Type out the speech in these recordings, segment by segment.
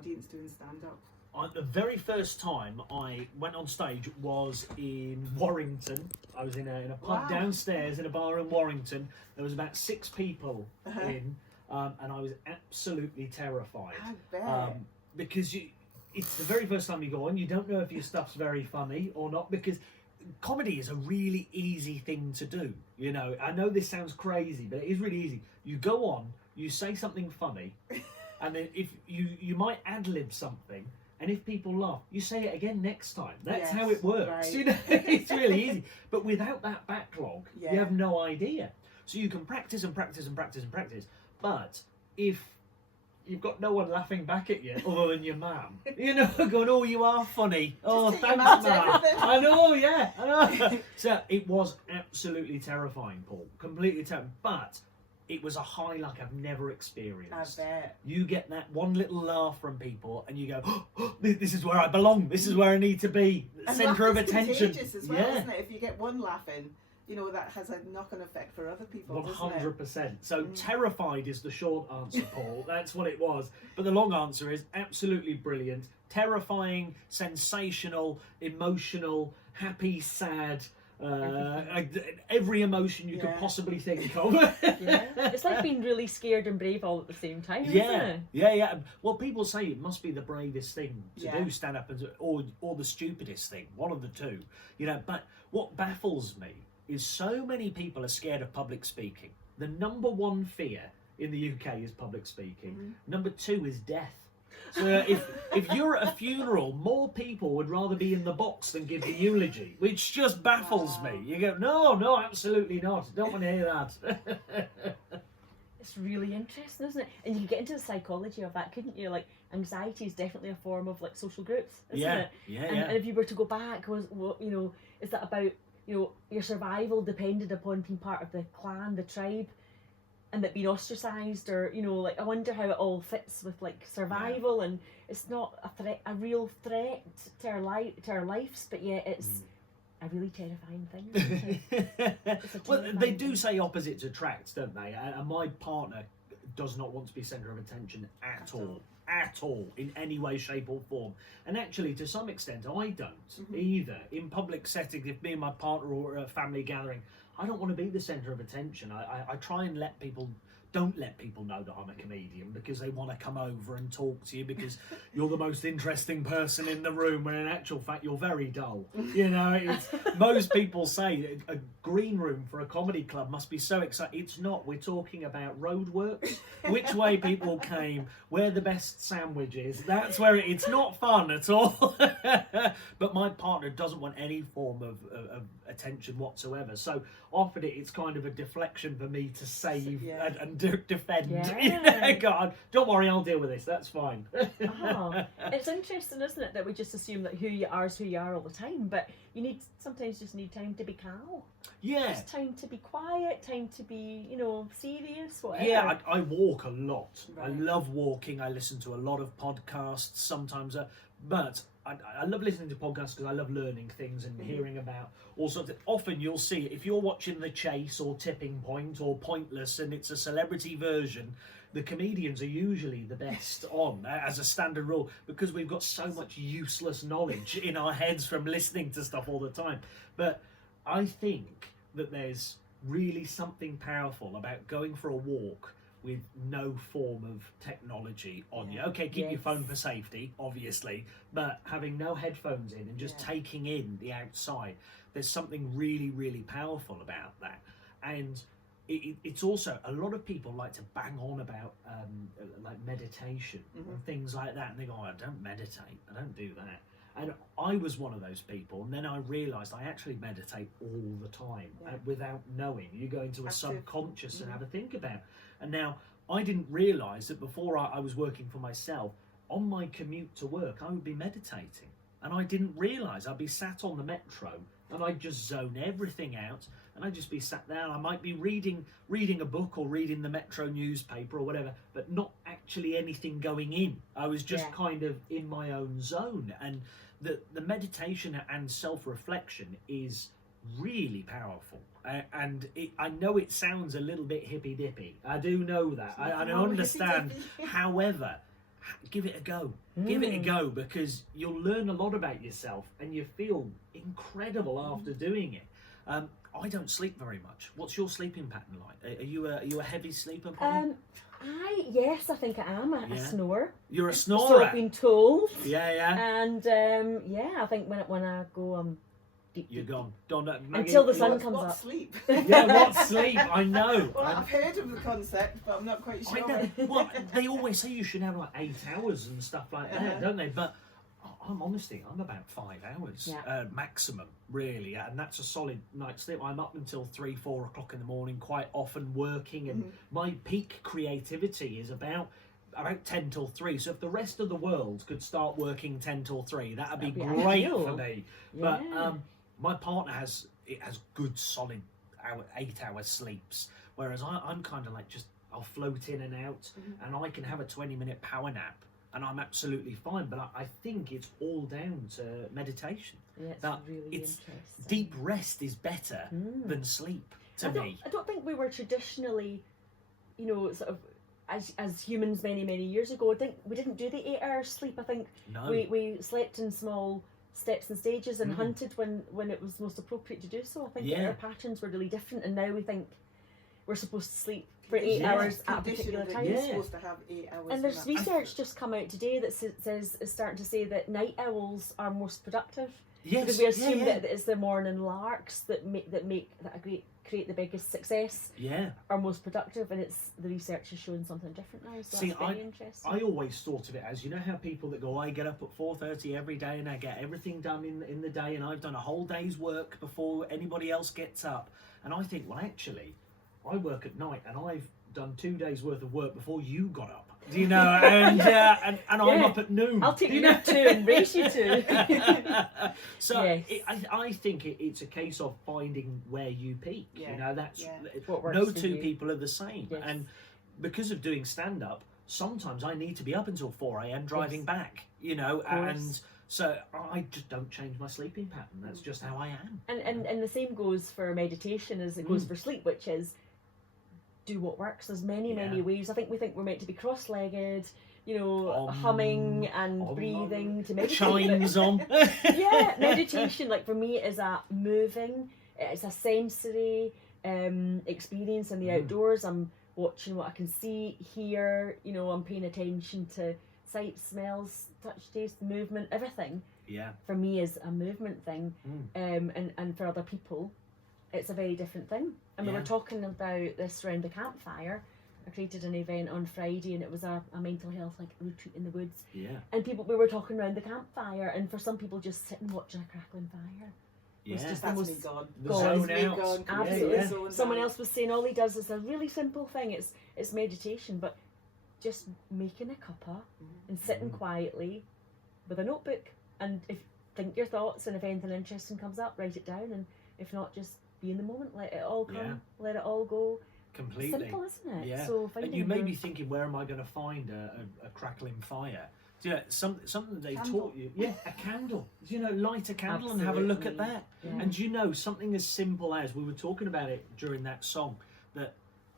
audience doing stand-up? The very first time I went on stage was in Warrington. I was in a pub downstairs in a bar in Warrington. There was about 6 people in, and I was absolutely terrified. I bet. Because it's the very first time you go on. You don't know if your stuff's very funny or not, because comedy is a really easy thing to do. You know, I know this sounds crazy, but it is really easy. You go on, you say something funny, and then if you might ad-lib something. And if people laugh, you say it again next time. That's how it works. Right. You know, it's really easy. But without that backlog, you have no idea. So you can practice and practice and practice and practice. But if you've got no one laughing back at you other than your mum, you know, going, "Oh, you are funny. Oh, thanks, Mum. I know, yeah, I know." So it was absolutely terrifying, Paul. Completely terrifying. But it was a high like I've never experienced. I bet. You get that one little laugh from people and you go, "Oh, this is where I belong. This is where I need to be. Centre of attention." As well, isn't it? If you get one laughing, you know, that has a knock-on effect for other people, 100%. So terrified is the short answer, Paul. That's what it was. But the long answer is absolutely brilliant. Terrifying, sensational, emotional, happy, sad, every emotion you could possibly think of. It's like being really scared and brave all at the same time, isn't it? Yeah. Well, people say it must be the bravest thing to do, stand up, or the stupidest thing, one of the two. You know, but what baffles me is so many people are scared of public speaking. The number 1 fear in the UK is public speaking. Number 2 is death. So if you're at a funeral, more people would rather be in the box than give the eulogy, which just baffles me. You go, no, absolutely not. Don't want to hear that. It's really interesting, isn't it? And you can get into the psychology of that, couldn't you? Like, anxiety is definitely a form of like social groups, isn't it? And if you were to go back, is that about, you know, your survival depended upon being part of the clan, the tribe, and that being ostracised, or, you know, like, I wonder how it all fits with like survival, and it's not a real threat to our lives, but yet it's a really terrifying thing, isn't it? Well, they do say opposites attract, don't they? And my partner does not want to be centre of attention at all, in any way, shape or form. And actually, to some extent, I don't either. In public settings, if me and my partner or a family gathering, I don't want to be the centre of attention. I try and don't let people know that I'm a comedian, because they want to come over and talk to you because you're the most interesting person in the room, when in actual fact you're very dull. You know, most people say a green room for a comedy club must be so exciting. It's not. We're talking about roadworks, which way people came, where the best sandwich is. That's where it's not fun at all. But my partner doesn't want any form of attention whatsoever. So often it's kind of a deflection for me to save and defend. God, don't worry, I'll deal with this. That's fine. It's interesting, isn't it, that we just assume that who you are is who you are all the time, but you sometimes just need time to be calm. Just time to be quiet, time to be, you know, serious, whatever. Yeah, I walk a lot. Right. I love walking. I listen to a lot of podcasts sometimes, but I love listening to podcasts because I love learning things and hearing about all sorts of. Often you'll see, if you're watching The Chase or Tipping Point or Pointless and it's a celebrity version, the comedians are usually the best on, as a standard rule, because we've got so much useless knowledge in our heads from listening to stuff all the time. But I think that there's really something powerful about going for a walk with no form of technology on you. Okay, keep your phone for safety, obviously, but having no headphones in and just taking in the outside, there's something really, really powerful about that. And it's also, a lot of people like to bang on about like meditation and things like that, and they go, "Oh, I don't meditate, I don't do that." And I was one of those people, and then I realised I actually meditate all the time without knowing. You go into a subconscious and have a think about. And now, I didn't realise that before I was working for myself, on my commute to work, I would be meditating. And I didn't realise. I'd be sat on the metro, and I'd just zone everything out, and I'd just be sat there, and I might be reading a book or reading the metro newspaper or whatever, but not actually anything going in. I was just kind of in my own zone. And the meditation and self-reflection is really powerful. And I know it sounds a little bit hippy-dippy. I do know that. I don't understand. give it a go. Give it a go, because you'll learn a lot about yourself and you feel incredible after doing it. I don't sleep very much. What's your sleeping pattern like? Are you a heavy sleeper, Polly? Yes, I think I am. I snore. You're a So snorer. I've been told. Yeah. And I think when I go, I'm deep. You're gone. Maggie, Until the sun comes what up. sleep? Yeah, what sleep? I know. Well, I've heard of the concept, but I'm not quite sure. I know. Well, they always say you should have like 8 hours and stuff like that, don't they? But I'm about 5 hours maximum, really, and that's a solid night's sleep. I'm up until 3-4 o'clock in the morning, quite often working, and my peak creativity is about 10 till 3. So if the rest of the world could start working 10 till 3, that'd be great ideal. for me. Yeah. But my partner has good solid 8-hour sleeps, whereas I'm kind of like I'll float in and out, and I can have a 20-minute power nap and I'm absolutely fine. But I think it's all down to meditation. Yeah, it's really interesting. Deep rest is better than sleep to me. I don't think we were traditionally, sort of, as humans many years ago. I think we didn't do the 8-hour sleep. I think we slept in small steps and stages and hunted when it was most appropriate to do so. I think our patterns were really different, and now we think we're supposed to sleep for 8 hours at a particular time. You're supposed to have 8 hours. And there's research just come out today that is starting to say that night owls are most productive. Yes, because we assume that it's the morning larks that create the biggest success. Yeah, are most productive, and it's the research is showing something different now. So that's very interesting. I always thought of it as, you know how people that go, I get up at 4:30 every day and I get everything done in the day, and I've done a whole day's work before anybody else gets up. And I think, well, actually, I work at night and I've done 2 days worth of work before you got up. Do you know? And I'm up at noon. I'll take you up too and race you too. So I think it's a case of finding where you peak. You know, that's no two people are the same. Yes. And because of doing stand up, sometimes I need to be up until 4 a.m. driving back. You know, and so I just don't change my sleeping pattern. That's just how I am. And the same goes for meditation as it goes for sleep, which is do what works. There's many ways. I think we're meant to be cross-legged, humming and breathing to meditate. Chimes on. Yeah, meditation, like for me, is a moving. It's a sensory experience in the outdoors. I'm watching what I can see, hear. I'm paying attention to sight, smells, touch, taste, movement, everything. Yeah. For me, is a movement thing, and for other people, it's a very different thing. And we were talking about this around the campfire. I created an event on Friday, and it was a mental health retreat in the woods. Yeah. And we were talking around the campfire, and for some people, just sitting watching a crackling fire. Yeah, was just that's the most me gone. Zone out. Gone. Absolutely. Yeah. Someone else was saying all he does is a really simple thing. It's meditation, but just making a cuppa and sitting quietly with a notebook, and think your thoughts, and if anything interesting comes up, write it down, and if not, just be in the moment, let it all come, let it all go. Completely. Simple, isn't it? Yeah. So and you may be thinking, where am I going to find a crackling fire? Something they taught you. Yeah, a candle. Light a candle and have a look at that. Yeah. And something as simple as, we were talking about it during that song, that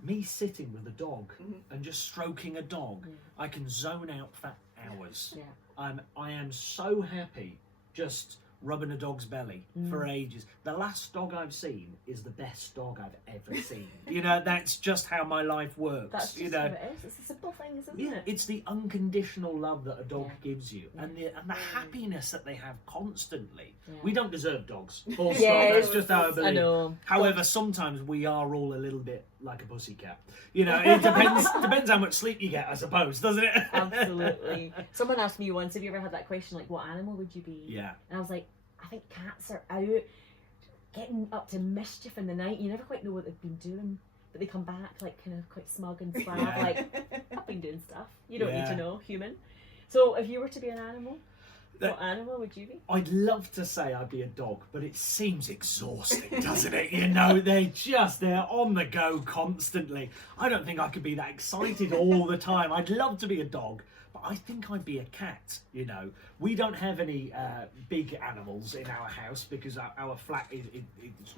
me sitting with a dog and just stroking a dog, I can zone out for hours. Yeah. I am so happy just rubbing a dog's belly for ages. The last dog I've seen is the best dog I've ever seen. That's just how my life works. That's just what it is. It's a simple thing, isn't it? It's the unconditional love that a dog gives you, and the happiness that they have constantly. Yeah. We don't deserve dogs. Full stop. That's just how I believe. I know. However, sometimes we are all a little bit like a pussycat. It depends how much sleep you get, I suppose, doesn't it? Absolutely. Someone asked me once, have you ever had that question, like, what animal would you be? Yeah. And I was like, I think cats are out getting up to mischief in the night. You never quite know what they've been doing, but they come back kind of quite smug and slab, I've been doing stuff. You don't need to know, human. So if you were to be an animal, what animal would you be? I'd love to say I'd be a dog, but it seems exhausting, doesn't it? They're on the go constantly. I don't think I could be that excited all the time. I'd love to be a dog, but I think I'd be a cat. We don't have any big animals in our house because our flat it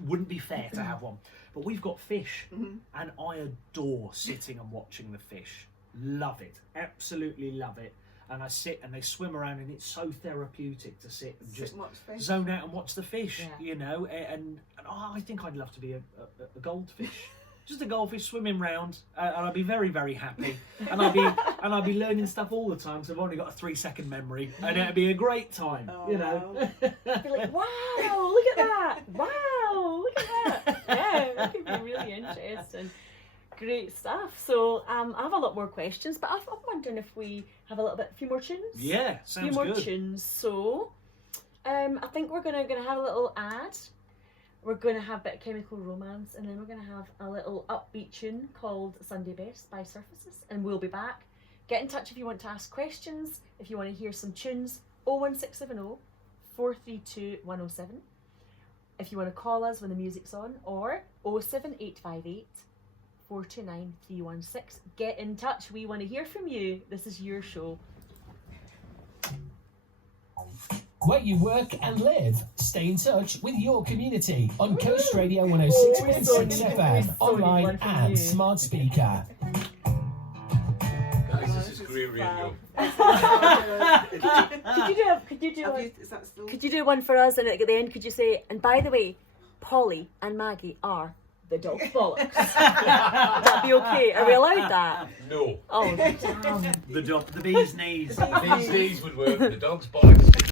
wouldn't be fair to have one. But we've got fish, and I adore sitting and watching the fish. Love it, absolutely love it. and I sit and they swim around, and it's so therapeutic to sit and just watch fish. zone out and watch the fish, Yeah. you know. And I think I'd love to be a goldfish. Just a goldfish swimming round, and I'd be very, very happy, and I'd be learning stuff all the time because I've only got a 3-second memory, and it'd be a great time, you know. Be like, wow, look at that! Wow, look at that! Yeah, that could be really interesting. Great stuff. So I have a lot more questions, but I'm wondering if we have a few more tunes. Yeah, sounds a few more good. tunes. So I think we're gonna have a little ad. We're going to have a bit of Chemical Romance, and then we're going to have a little upbeat tune called Sunday Best by Surfaces, and we'll be back. Get in touch if you want to ask questions, if you want to hear some tunes, 01670 432 107. If you want to call us when the music's on, or 07858 429 316. Get in touch, we want to hear from you. This is your show. Where you work and live. Stay in touch with your community on Koast Radio 106.6 FM, online and smart speaker. Guys, this is great radio. Could you do one for us, and at the end could you say, and by the way, Polly and Maggie are the dog bollocks? Would that be okay? Are we allowed that? No. Oh, damn. The bee's knees. The bee's knees would work, the dog's bollocks.